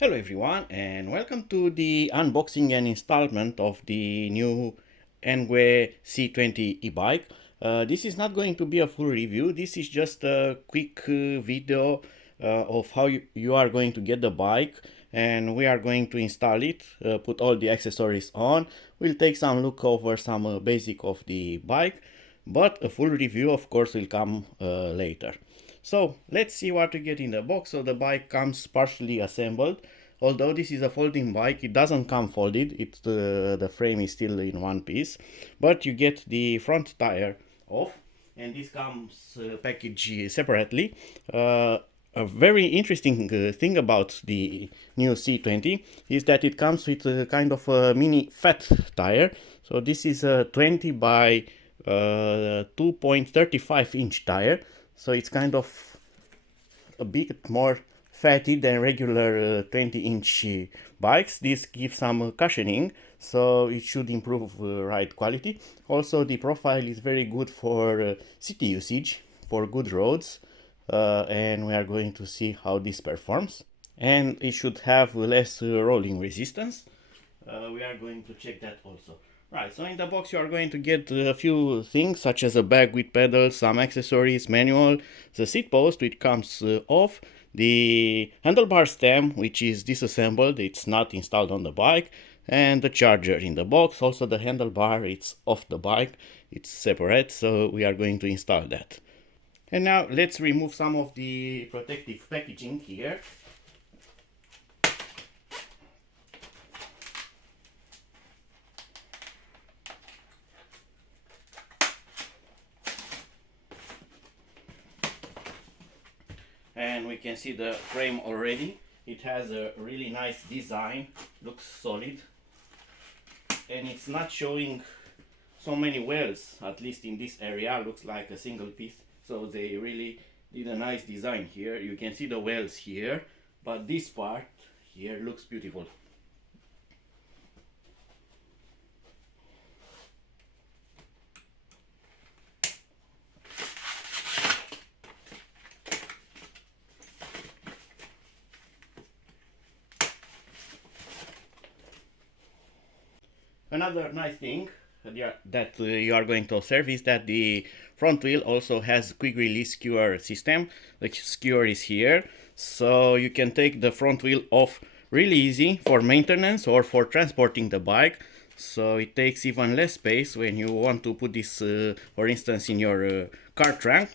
Hello everyone and welcome to the unboxing and installment of the new ENGWE C20 e-bike. This is not going to be a full review, this is just a quick video of how you are going to get the bike, and we are going to install it, put all the accessories on. We'll take some look over some basic of the bike, but a full review of course will come later. So let's see what we get in the box. So the bike comes partially assembled. Although this is a folding bike, it doesn't come folded. The frame is still in one piece, but you get the front tire off, and this comes packaged separately. A very interesting thing about the new C20 is that it comes with a kind of a mini fat tire. So this is a 20 by 2.35 inch tire. So it's kind of a bit more fatty than regular 20-inch bikes. This gives some cushioning, so it should improve ride quality. Also, the profile is very good for city usage, for good roads, and we are going to see how this performs. And it should have less rolling resistance. We are going to check that also. Right, so in the box you are going to get a few things such as a bag with pedals, some accessories, manual, the seat post which comes off, the handlebar stem which is disassembled, it's not installed on the bike, and the charger in the box. Also the handlebar, it's off the bike, it's separate, so we are going to install that. And now let's remove some of the protective packaging here. And we can see the frame already. It has a really nice design, looks solid, and it's not showing so many wells, at least in this area. Looks like a single piece, so they really did a nice design here. You can see the wells here, but this part here looks beautiful. Another nice thing that you are going to observe is that the front wheel also has quick release skewer system. The skewer is here, so you can take the front wheel off really easy for maintenance or for transporting the bike. So it takes even less space when you want to put this, for instance, in your car trunk.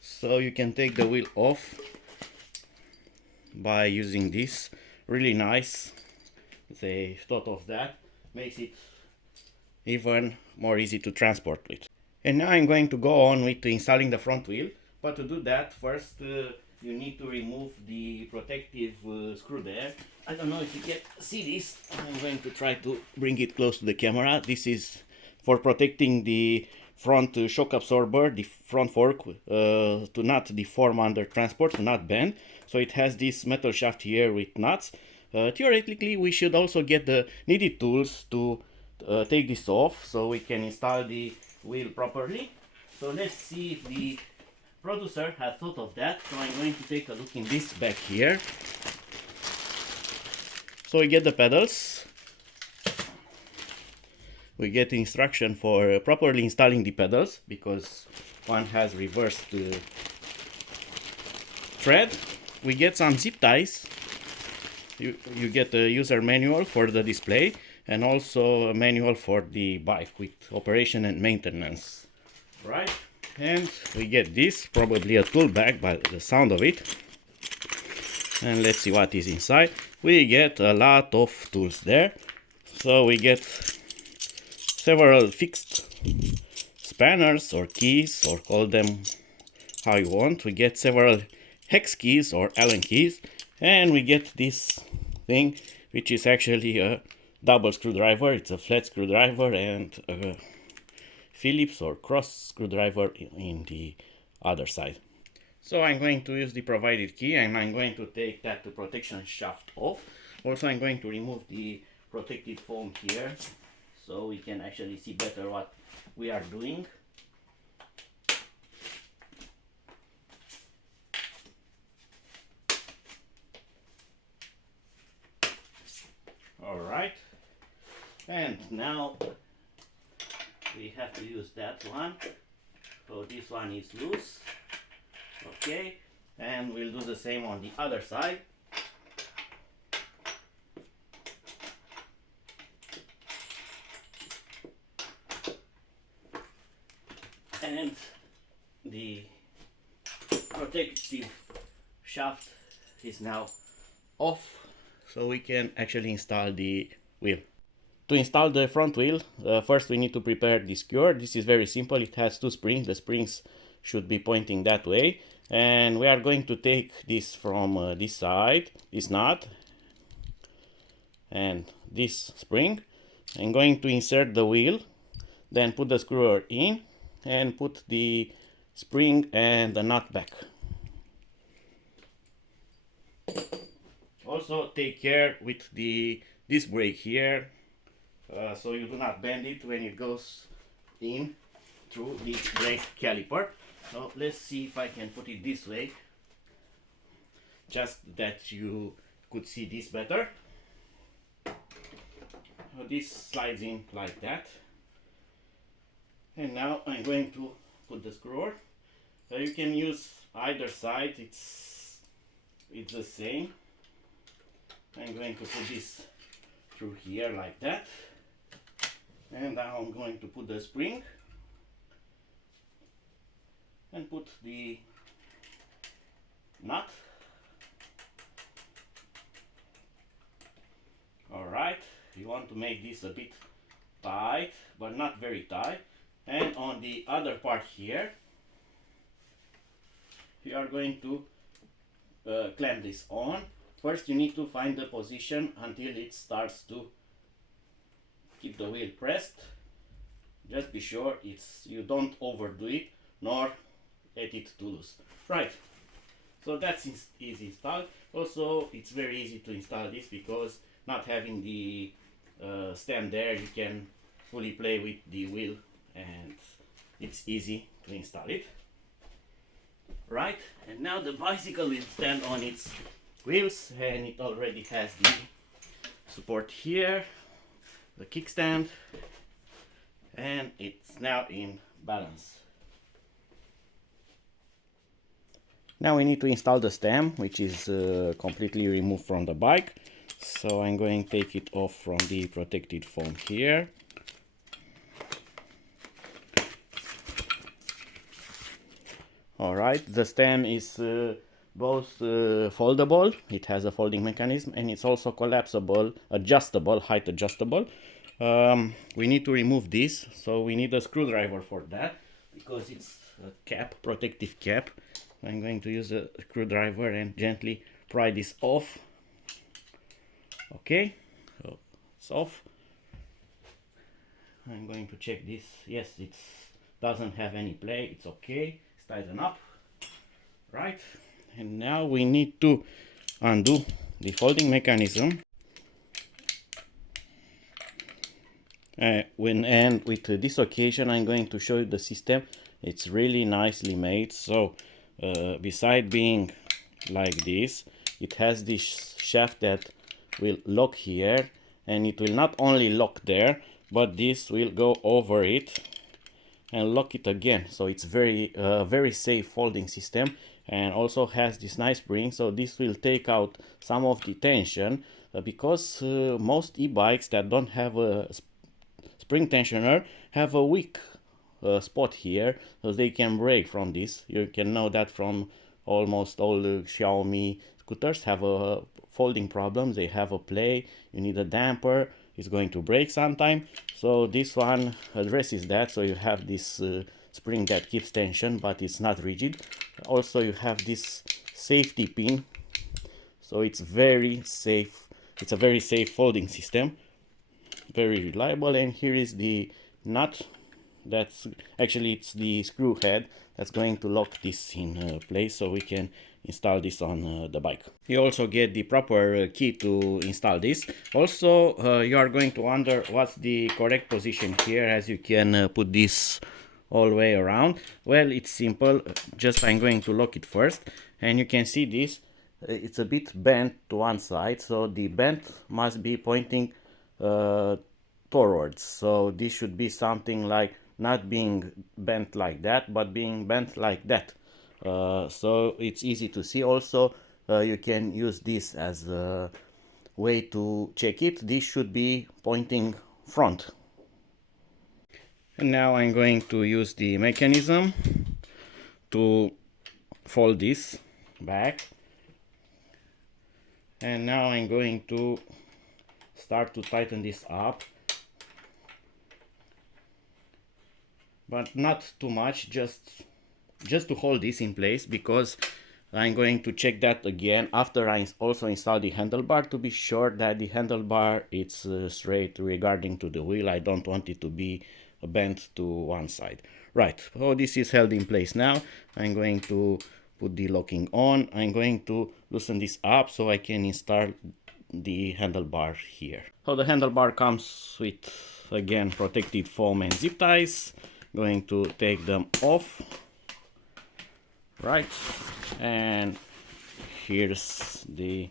So you can take the wheel off by using this. Really nice. They thought of that. Makes it even more easy to transport with. And now I'm going to go on with installing the front wheel, but to do that first you need to remove the protective screw there. I don't know if you can see this. I'm going to try to bring it close to the camera. This is for protecting the front shock absorber, the front fork, to not deform under transport, to not bend. So it has this metal shaft here with nuts. Theoretically, we should also get the needed tools to take this off so we can install the wheel properly. So let's see if the producer has thought of that. So I'm going to take a look in this bag here. So we get the pedals. We get the instruction for properly installing the pedals, because one has reversed thread. We get some zip ties. You get a user manual for the display, and also a manual for the bike with operation and maintenance. Right, and we get this, probably a tool bag by the sound of it. And let's see what is inside. We get a lot of tools there. So we get several fixed spanners or keys, or call them how you want. We get several hex keys or Allen keys, and we get this thing which is actually a double screwdriver. It's a flat screwdriver and a Phillips or cross screwdriver in the other side. So I'm going to use the provided key, and I'm going to take that protection shaft off. Also I'm going to remove the protective foam here so we can actually see better what we are doing. All right, and now we have to use that one. So this one is loose. Okay, and we'll do the same on the other side. And the protective shaft is now off, so we can actually install the wheel. To install the front wheel, first we need to prepare the skewer. This is very simple. It has two springs. The springs should be pointing that way, and we are going to take this from this side, this nut and this spring. I'm going to insert the wheel, then put the screwer in and put the spring and the nut back. Also take care with the disc brake here, so you do not bend it when it goes in through the brake caliper. So let's see if I can put it this way, just that you could see this better. So this slides in like that. And now I'm going to put the screwer. So you can use either side, it's the same. I'm going to put this through here like that. And now I'm going to put the spring and put the nut. Alright, you want to make this a bit tight, but not very tight. And on the other part here, you are going to clamp this on. First you need to find the position until it starts to keep the wheel pressed. Just be sure you don't overdo it nor let it too loose. Right, so that's easy installed. Also it's very easy to install this because not having the stem there, you can fully play with the wheel and it's easy to install it. Right, and now the bicycle will stand on its wheels, and it already has the support here, the kickstand, and it's now in balance. Now we need to install the stem, which is completely removed from the bike. So I'm going to take it off from the protected foam here. Alright, the stem is both foldable, it has a folding mechanism, and it's also collapsible, adjustable, height adjustable. We need to remove this, so we need a screwdriver for that, because it's a cap, protective cap. I'm going to use a screwdriver and gently pry this off. Okay, so it's off. I'm going to check this. Yes, it doesn't have any play, it's okay. Tighten up. Right, and now we need to undo the folding mechanism. And with this occasion I'm going to show you the system. It's really nicely made. So beside being like this, it has this shaft that will lock here, and it will not only lock there, but this will go over it and lock it again. So it's very safe folding system, and also has this nice spring, so this will take out some of the tension, because most e-bikes that don't have a spring tensioner have a weak spot here, so they can break from this. You can know that from almost all the Xiaomi scooters have a folding problem. They have a play, you need a damper, it's going to break sometime. So this one addresses that. So you have this spring that keeps tension, but it's not rigid. Also you have this safety pin, so it's very safe. It's a very safe folding system, very reliable. And here is the nut. That's actually, it's the screw head that's going to lock this in place, so we can install this on the bike. You also get the proper key to install this. Also you are going to wonder what's the correct position here, as you can put this all the way around. Well, it's simple. Just I'm going to lock it first, and you can see this. it's a bit bent to one side, so the bent must be pointing forwards. So this should be something like not being bent like that, but being bent like that. So it's easy to see. Also, you can use this as a way to check it. This should be pointing front. And now I'm going to use the mechanism to fold this back. And now I'm going to start to tighten this up, but not too much, just to hold this in place, because I'm going to check that again after I also install the handlebar to be sure that the handlebar is straight regarding to the wheel. I don't want it to be bent to one side. Right, so this is held in place now. I'm going to put the locking on. I'm going to loosen this up so I can install the handlebar here. So the handlebar comes with, again, protected foam and zip ties. Going to take them off. Right, and here's the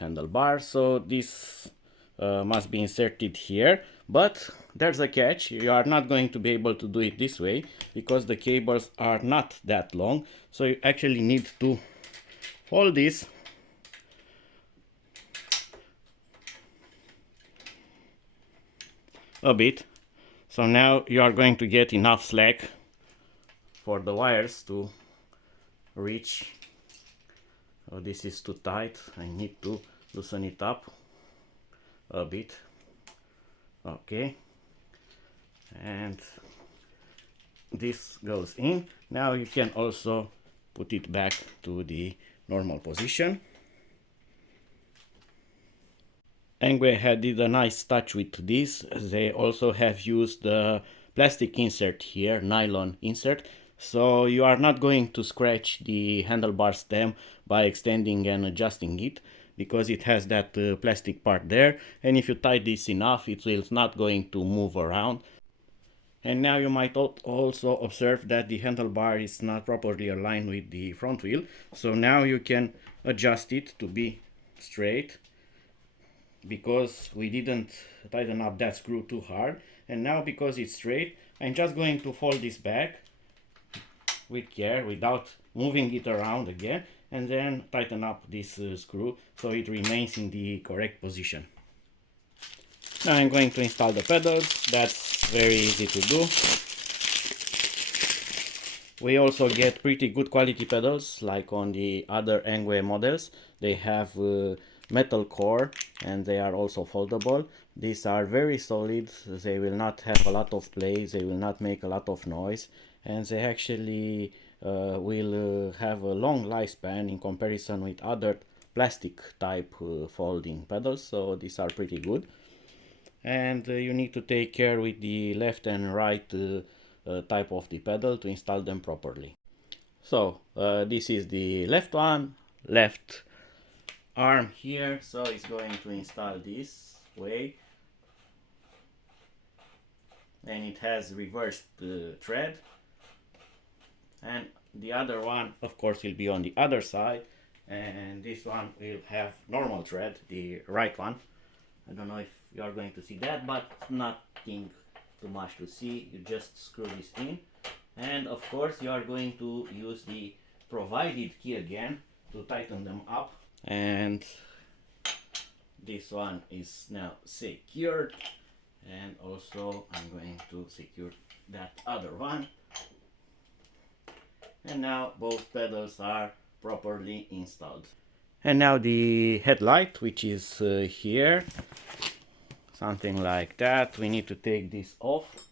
handlebar. So this must be inserted here, but there's a catch. You are not going to be able to do it this way because the cables are not that long, so you actually need to hold this a bit. So now you are going to get enough slack for the wires to reach. Oh, this is too tight. I need to loosen it up a bit. Okay, and this goes in. Now you can also put it back to the normal position. ENGWE had did a nice touch with this. They also have used the plastic insert here, nylon insert, so you are not going to scratch the handlebar stem by extending and adjusting it, because it has that plastic part there, and if you tie this enough, it will not going to move around. And now you might also observe that the handlebar is not properly aligned with the front wheel, so now you can adjust it to be straight, because we didn't tighten up that screw too hard. And now, because it's straight, I'm just going to fold this back with care without moving it around again, and then tighten up this screw so it remains in the correct position. Now I'm going to install the pedals. That's very easy to do. We also get pretty good quality pedals, like on the other ENGWE models. They have metal core and they are also foldable. These are very solid. They will not have a lot of play, they will not make a lot of noise, and they actually will have a long lifespan in comparison with other plastic type folding pedals, so these are pretty good. And you need to take care with the left and right type of the pedal to install them properly. So this is the left one, left arm here, so it's going to install this way, and it has reversed thread, and the other one of course will be on the other side, and this one will have normal thread, the right one. I don't know if you are going to see that, but nothing too much to see. You just screw this in, and of course you are going to use the provided key again to tighten them up. And this one is now secured, and also I'm going to secure that other one, and now both pedals are properly installed. And now the headlight, which is here, something like that. We need to take this off.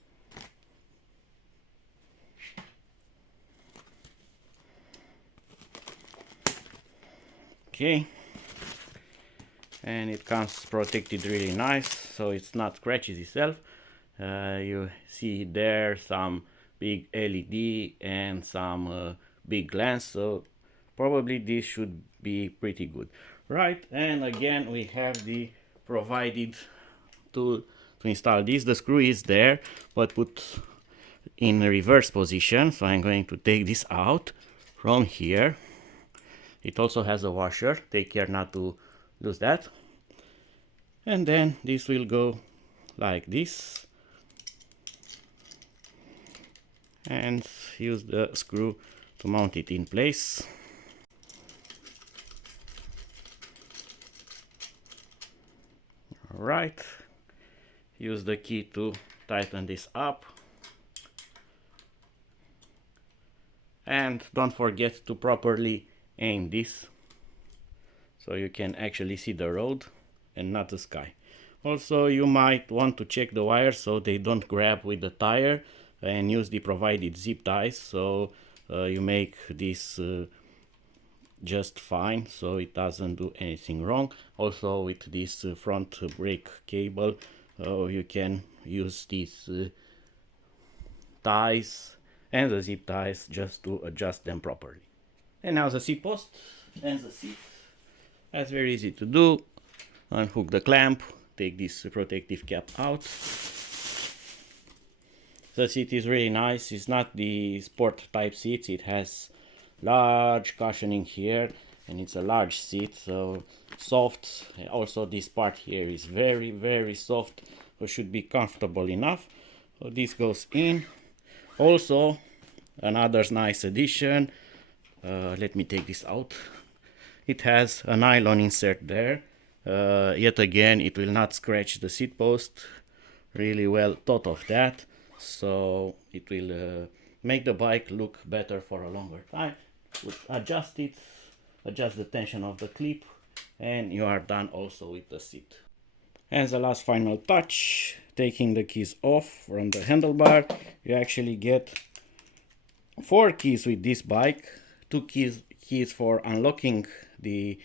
Okay, and it comes protected really nice, so it's not scratches itself. You see there some big LED and some big lens, so probably this should be pretty good. Right, and again we have the provided tool to install this. The screw is there, but put in reverse position, so I'm going to take this out from here, It also has a washer, take care not to lose that. And then this will go like this, and use the screw to mount it in place. Alright, use the key to tighten this up. And don't forget to properly aim this, so you can actually see the road and not the sky. Also, you might want to check the wires so they don't grab with the tire, and use the provided zip ties, so you make this just fine, so it doesn't do anything wrong. Also, with this front brake cable, you can use these ties and the zip ties just to adjust them properly. And now the seat post and the seat. That's very easy to do. Unhook the clamp, take this protective cap out. The seat is really nice. It's not the sport type seats. It has large cushioning here, and it's a large seat, so soft. Also, this part here is very soft, so should be comfortable enough. So this goes in. Also, another nice addition. Let me take this out. It has a nylon insert there. Yet again, it will not scratch the seat post. Really well thought of that. So it will make the bike look better for a longer time. Adjust it, adjust the tension of the clip, and you are done also with the seat. As a last final touch, taking the keys off from the handlebar, you actually get 4 keys with this bike. 2 keys for unlocking the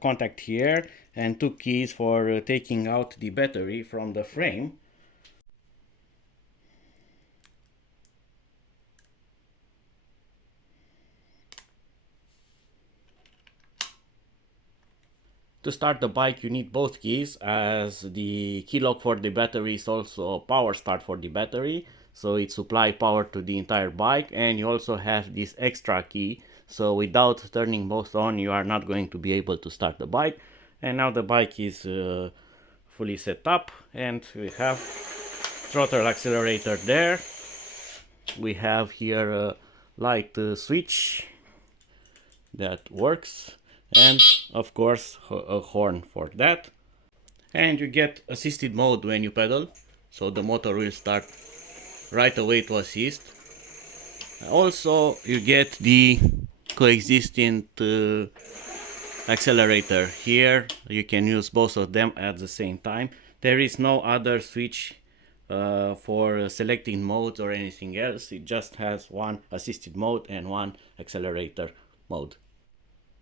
contact here, and 2 keys for taking out the battery from the frame. To start the bike, you need both keys, as the key lock for the battery is also a power start for the battery, so it supplies power to the entire bike. And you also have this extra key, so without turning both on, you are not going to be able to start the bike. And now the bike is fully set up, and we have throttle accelerator there. We have here a light switch that works, and of course a horn for that. And you get assisted mode when you pedal, so the motor will start right away to assist. Also, you get the coexisting accelerator here. You can use both of them at the same time. There is no other switch for selecting modes or anything else. It just has one assisted mode and one accelerator mode.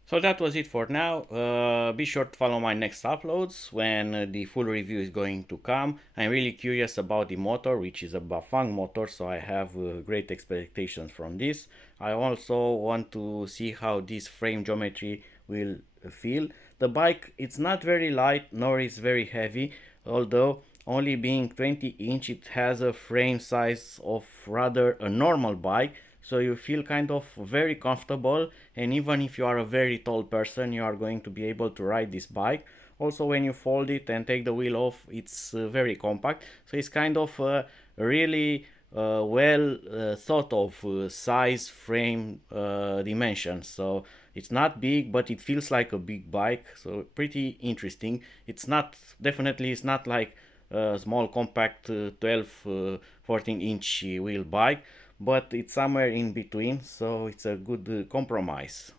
So that was it for now. Be sure to follow my next uploads when the full review is going to come. I'm really curious about the motor, which is a BAFANG motor, so I have great expectations from this. I also want to see how this frame geometry will feel. The bike, it's not very light nor is very heavy, although only being 20-inch, it has a frame size of rather a normal bike. So you feel kind of very comfortable, and even if you are a very tall person, you are going to be able to ride this bike. Also, when you fold it and take the wheel off, it's very compact. So it's kind of really well thought of size, frame, dimensions. So it's not big, but it feels like a big bike. So pretty interesting. It's not, definitely it's not like a small compact 12 14-inch wheel bike, but it's somewhere in between, so it's a good compromise.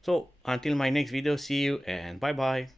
So until my next video, see you and bye bye.